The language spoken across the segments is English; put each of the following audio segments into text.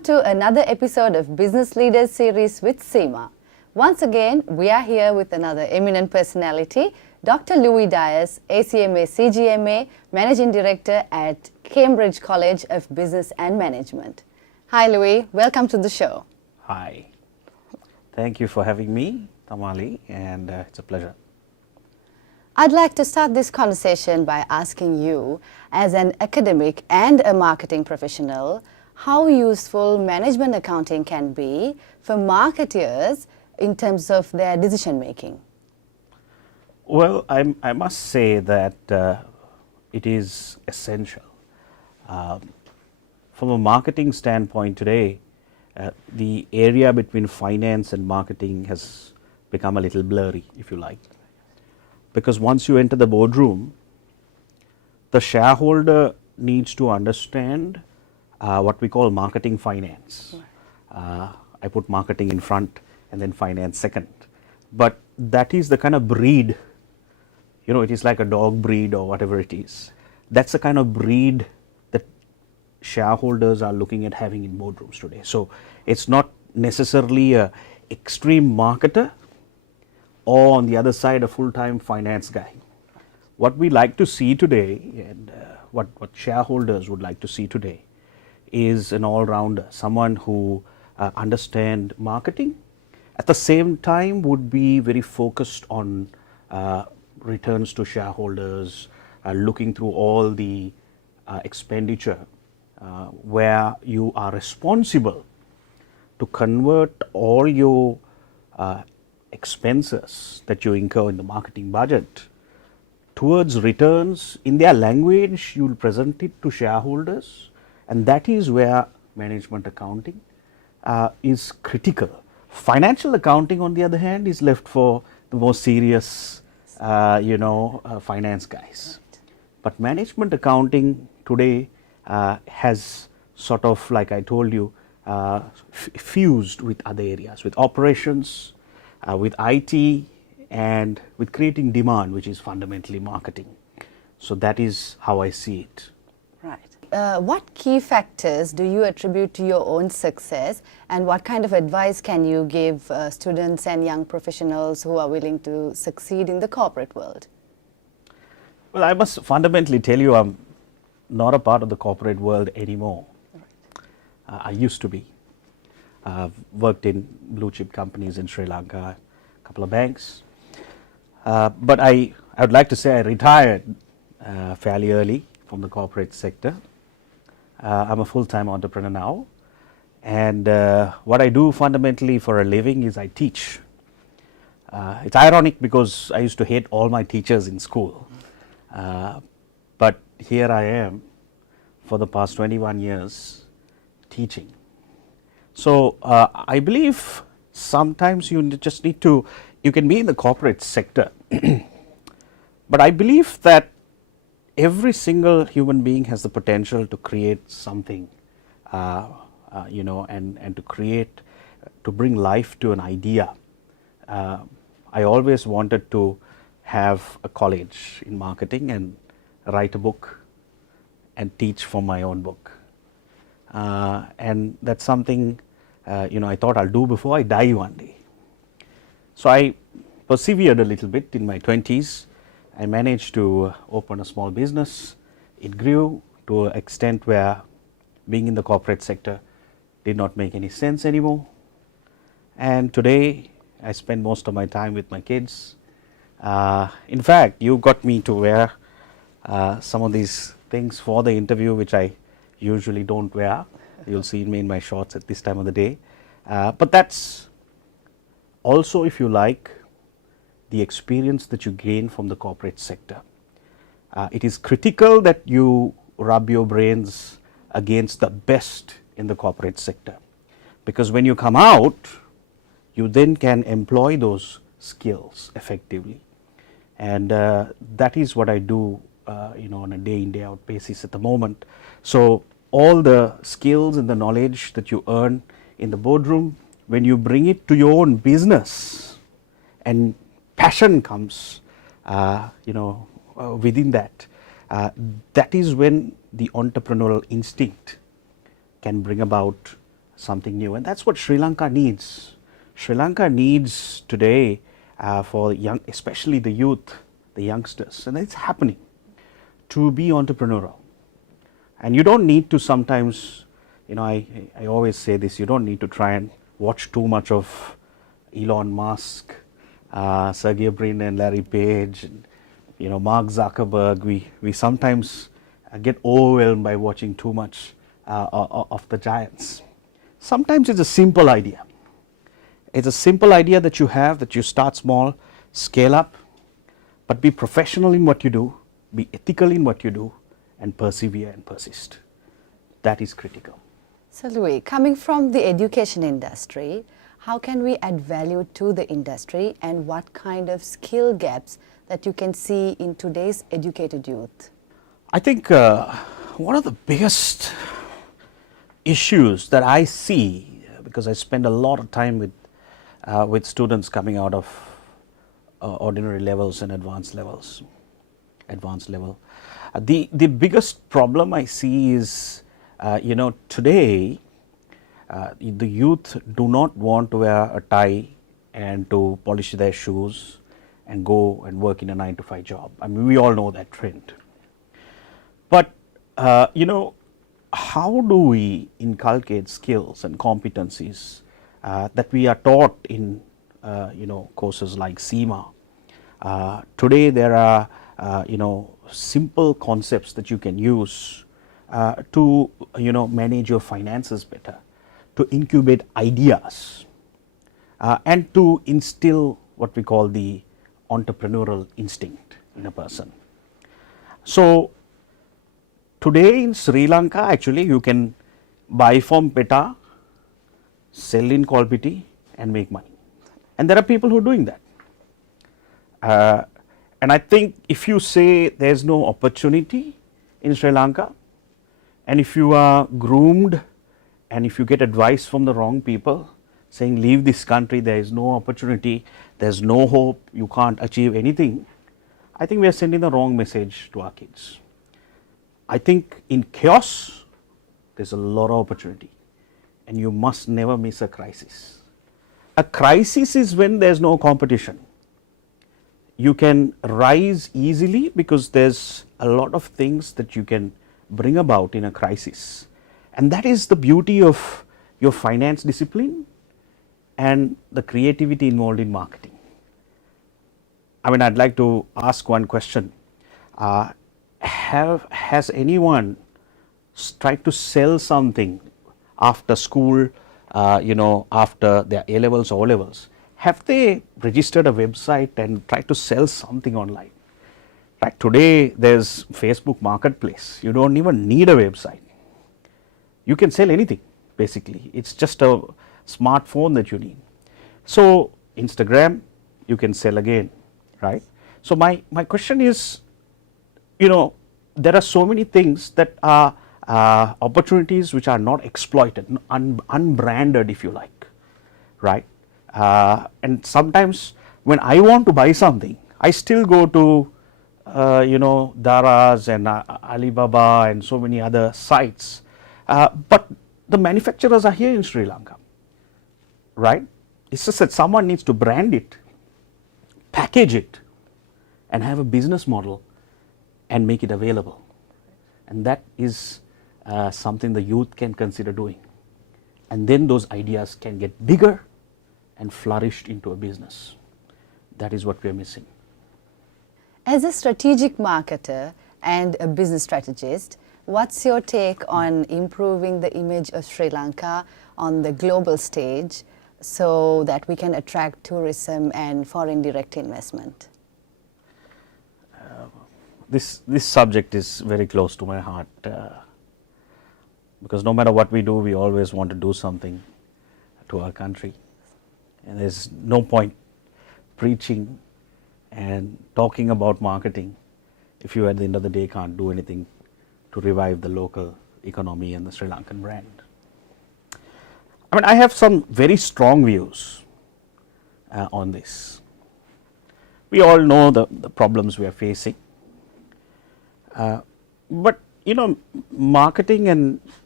Welcome to another episode of Business Leaders Series with CIMA. Once again, we are here with another eminent personality, Dr. Lewie Diasz, ACMA CGMA, Managing Director at Cambridge College of Business and Management. Hi Lewie, welcome to the show. Hi, thank you for having me, Tamali, and it's a pleasure. I'd like to start this conversation by asking you, as an academic and a marketing professional, how useful management accounting can be for marketeers in terms of their decision making. Well, I must say that it is essential. From a marketing standpoint today, the area between finance and marketing has become a little blurry, if you like. Because once you enter the boardroom, the shareholder needs to understand what we call marketing finance. I put marketing in front and then finance second. But that is the kind of breed, you know, it is like a dog breed or whatever it is. That's the kind of breed that shareholders are looking at having in boardrooms today. So it's not necessarily an extreme marketer or on the other side a full-time finance guy. What we like to see today and what shareholders would like to see today is an all-rounder, someone who understands marketing, at the same time would be very focused on returns to shareholders, looking through all the expenditure where you are responsible to convert all your expenses that you incur in the marketing budget towards returns. In their language, you will present it to shareholders, and that is where management accounting is critical. Financial accounting, on the other hand, is left for the more serious, finance guys. But management accounting today has sort of, like I told you, fused with other areas, with operations, with IT, and with creating demand, which is fundamentally marketing. So that is how I see it. Right. What key factors do you attribute to your own success, and what kind of advice can you give students and young professionals who are willing to succeed in the corporate world? Well, I must fundamentally tell you, I'm not a part of the corporate world anymore. Right. I used to be. I've worked in blue chip companies in Sri Lanka, a couple of banks. But I would like to say I retired fairly early from the corporate sector. I'm a full-time entrepreneur now, and what I do fundamentally for a living is I teach. It's ironic because I used to hate all my teachers in school, but here I am for the past 21 years teaching. So I believe sometimes you just need to, you can be in the corporate sector, but I believe that every single human being has the potential to create something, and to create, to bring life to an idea. I always wanted to have a college in marketing and write a book and teach from my own book. And that's something, I thought I'll do before I die one day. So I persevered a little bit in my 20s. I managed to open a small business. It grew to an extent where being in the corporate sector did not make any sense anymore. And today I spend most of my time with my kids. In fact, you got me to wear some of these things for the interview, which I usually don't wear. You'll see me in my shorts at this time of the day. But that's also, if you like, the experience that you gain from the corporate sector. It is critical that you rub your brains against the best in the corporate sector, because when you come out, you then can employ those skills effectively. And that is what I do on a day in, day out basis at the moment. So all the skills and the knowledge that you earn in the boardroom, when you bring it to your own business and passion comes, within that, that is when the entrepreneurial instinct can bring about something new, and that's what Sri Lanka needs. Sri Lanka needs today for young, especially the youth, the youngsters, and it's happening, to be entrepreneurial. And you don't need to sometimes, I always say this, you don't need to try and watch too much of Elon Musk, Sergey Brin and Larry Page, and, Mark Zuckerberg. We sometimes get overwhelmed by watching too much of the giants. Sometimes it's a simple idea. It's a simple idea that you have, that you start small, scale up, but be professional in what you do, be ethical in what you do, and persevere and persist. That is critical. So Lewie, coming from the education industry, how can we add value to the industry, and what kind of skill gaps that you can see in today's educated youth? I think one of the biggest issues that I see, because I spend a lot of time with students coming out of ordinary levels and advanced level, the biggest problem I see is, today the youth do not want to wear a tie and to polish their shoes and go and work in a 9-to-5 job. I mean, we all know that trend. But, how do we inculcate skills and competencies that we are taught in, courses like CIMA? Today there are, simple concepts that you can use to, manage your finances better, to incubate ideas, and to instill what we call the entrepreneurial instinct in a person. So, today in Sri Lanka, actually, you can buy from PETA, sell in Kolpiti, and make money. And there are people who are doing that. And I think if you say there's no opportunity in Sri Lanka, and if you are groomed, and if you get advice from the wrong people, saying leave this country, there is no opportunity, there's no hope, you can't achieve anything, I think we are sending the wrong message to our kids. I think in chaos, there's a lot of opportunity, and you must never miss a crisis. A crisis is when there's no competition. You can rise easily because there's a lot of things that you can bring about in a crisis. And that is the beauty of your finance discipline and the creativity involved in marketing. I mean, I'd like to ask one question. Has anyone tried to sell something after school, after their A-levels or O-levels? Have they registered a website and tried to sell something online? Right, today there's Facebook Marketplace. You don't even need a website. You can sell anything, basically. It's just a smartphone that you need. So Instagram, you can sell again, right? So my question is, there are so many things that are opportunities which are not exploited, unbranded, if you like, right? And sometimes when I want to buy something, I still go to Diash and Alibaba and so many other sites. But the manufacturers are here in Sri Lanka, right? It's just that someone needs to brand it, package it, and have a business model and make it available. And that is something the youth can consider doing. And then those ideas can get bigger and flourished into a business. That is what we are missing. As a strategic marketer and a business strategist, what's your take on improving the image of Sri Lanka on the global stage so that we can attract tourism and foreign direct investment? This subject is very close to my heart because no matter what we do, we always want to do something to our country. And there's no point preaching and talking about marketing if you at the end of the day can't do anything to revive the local economy and the Sri Lankan brand. I mean, I have some very strong views on this. We all know the problems we are facing. But marketing and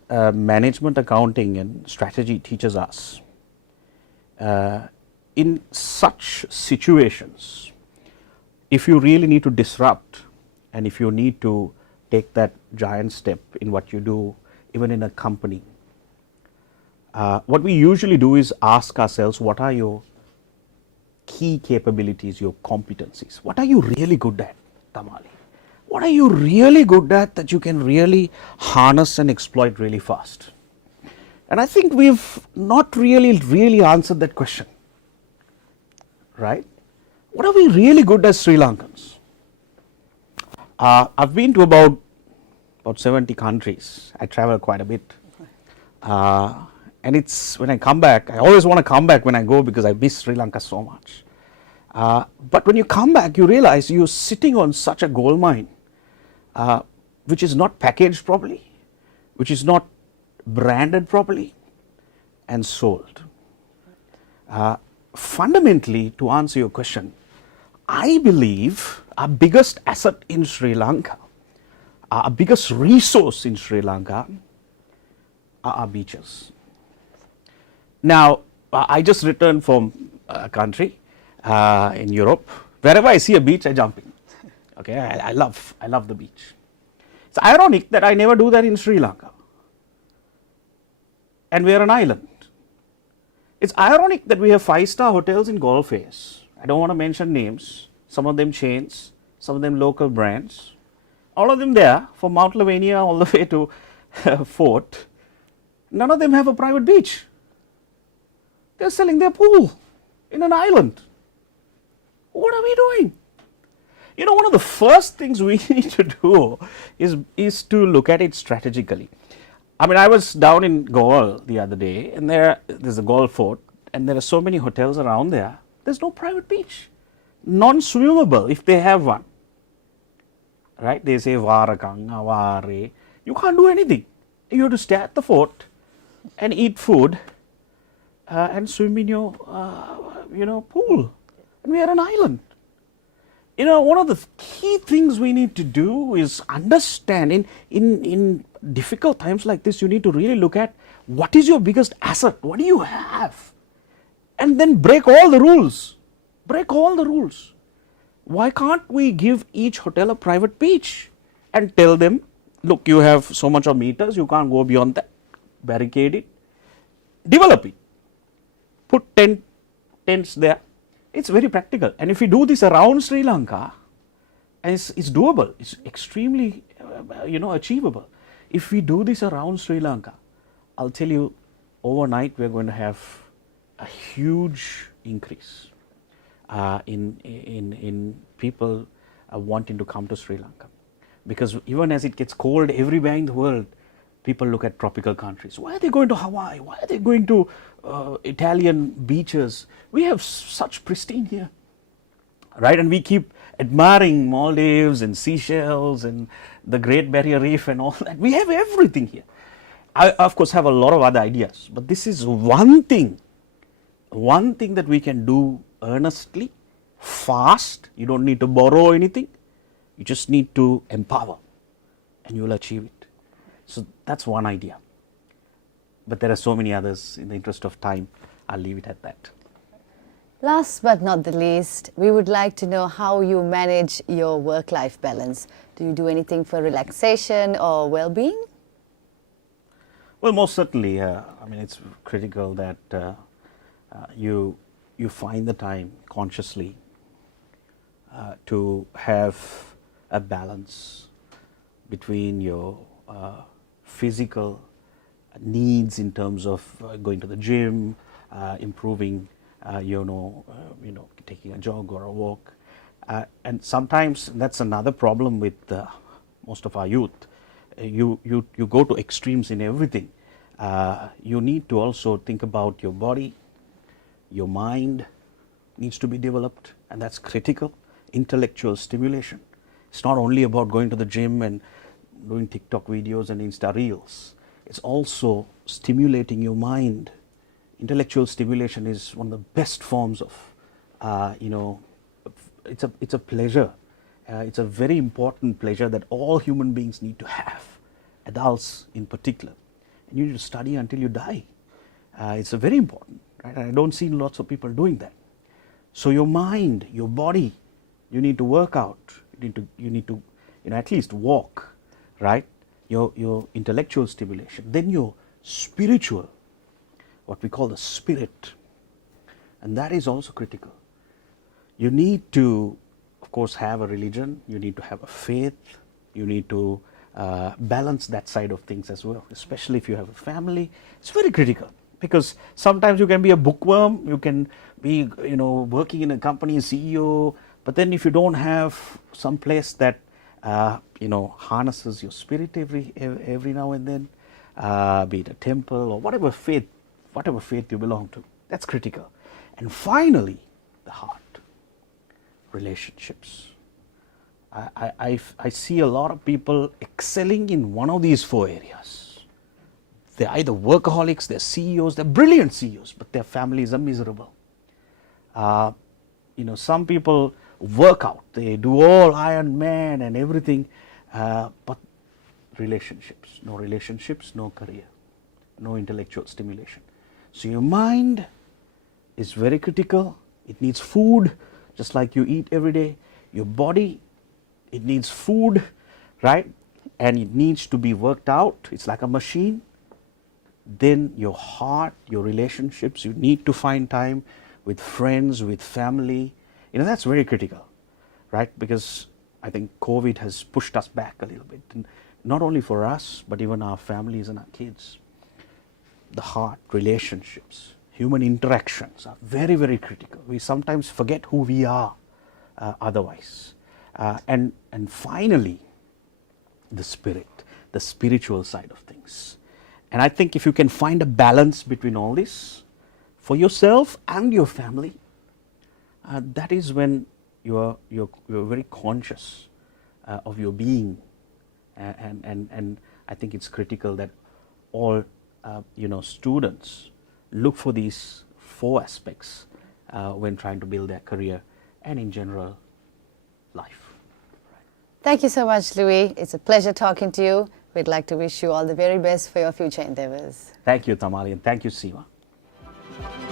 management accounting and strategy teaches us, in such situations, if you really need to disrupt and if you need to take that giant step in what you do, even in a company, what we usually do is ask ourselves, what are your key capabilities, your competencies? What are you really good at, Tamali? What are you really good at that you can really harness and exploit really fast? And I think we've not really answered that question, right? What are we really good as Sri Lankans? I've been to about 70 countries. I travel quite a bit. And it's, when I come back, I always want to come back when I go because I miss Sri Lanka so much. But when you come back, you realize you're sitting on such a gold mine, which is not packaged properly, which is not branded properly and sold. Fundamentally, to answer your question, I believe our biggest asset in Sri Lanka, our biggest resource in Sri Lanka are our beaches. Now, I just returned from a country in Europe. Wherever I see a beach, I jump in. Okay, I love the beach. It's ironic that I never do that in Sri Lanka. And we are an island. It's ironic that we have 5-star hotels in Golf Face. I don't want to mention names. Some of them chains, some of them local brands. All of them there, from Mount Lavinia all the way to Fort. None of them have a private beach. They're selling their pool in an island. What are we doing? You know, one of the first things we need to do is to look at it strategically. I mean, I was down in Goa the other day, and there's a Goa fort, and there are so many hotels around there. There's no private beach, non-swimmable if they have one. Right? They say Varakang, Avare. You can't do anything. You have to stay at the fort and eat food and swim in your pool. And we are an island. You know, one of the key things we need to do is understand in difficult times like this, you need to really look at what is your biggest asset, what do you have? And then break all the rules. Break all the rules. Why can't we give each hotel a private beach and tell them, look, you have so much of meters, you can't go beyond that. Barricade it. Develop it. Put tents there. It's very practical. And if we do this around Sri Lanka, it's doable. It's extremely, achievable. If we do this around Sri Lanka, I'll tell you, overnight we're going to have a huge increase in people wanting to come to Sri Lanka. Because even as it gets cold everywhere in the world, people look at tropical countries. Why are they going to Hawaii? Why are they going to Italian beaches? We have such pristine here, right? And we keep admiring Maldives and Seychelles and the Great Barrier Reef and all that. We have everything here. I, of course, have a lot of other ideas, but this is one thing that we can do earnestly, fast. You don't need to borrow anything. You just need to empower, and you will achieve it. So that's one idea. But there are so many others. In the interest of time, I'll leave it at that. Last but not the least, we would like to know how you manage your work-life balance. Do you do anything for relaxation or well-being? Well, most certainly. It's critical that you find the time consciously to have a balance between your physical needs in terms of going to the gym, improving, taking a jog or a walk. And sometimes that's another problem with most of our youth. You go to extremes in everything. You need to also think about your body, your mind needs to be developed, and that's critical. Intellectual stimulation. It's not only about going to the gym and doing TikTok videos and Insta Reels. It's also stimulating your mind. Intellectual stimulation is one of the best forms of, it's a pleasure. It's a very important pleasure that all human beings need to have, adults in particular. and you need to study until you die. It's a very important, right? I don't see lots of people doing that. So your mind, your body, you need to work out. You need to at least walk, right? Your intellectual stimulation, then your spiritual, what we call the spirit, and that is also critical. You need to, of course, have a religion. You need to have a faith. You need to balance that side of things as well, especially if you have a family. It's very critical, because sometimes you can be a bookworm, you can be working in a company, CEO, but then if you don't have some place that harnesses your spirit every now and then, be it a temple or whatever faith you belong to, that's critical. And finally, the heart, relationships. I see a lot of people excelling in one of these 4 areas. They're either workaholics, they're CEOs, they're brilliant CEOs, but their families are miserable. Some people work out, they do all Iron Man and everything, but relationships, no career, no intellectual stimulation. So your mind is very critical. It needs food, just like you eat every day. Your body, it needs food, right? And it needs to be worked out. It's like a machine. Then your heart, your relationships, you need to find time with friends, with family. That's very critical, right? Because I think COVID has pushed us back a little bit. And not only for us, but even our families and our kids. The heart, relationships, human interactions are very, very critical. We sometimes forget who we are otherwise. And finally, the spirit, the spiritual side of things. And I think if you can find a balance between all this for yourself and your family, that is when you're very conscious of your being. And I think it's critical that all students look for these 4 aspects when trying to build their career and in general life. Thank you so much, Lewie. It's a pleasure talking to you. We'd like to wish you all the very best for your future endeavors. Thank you, Tamali, and thank you, CIMA.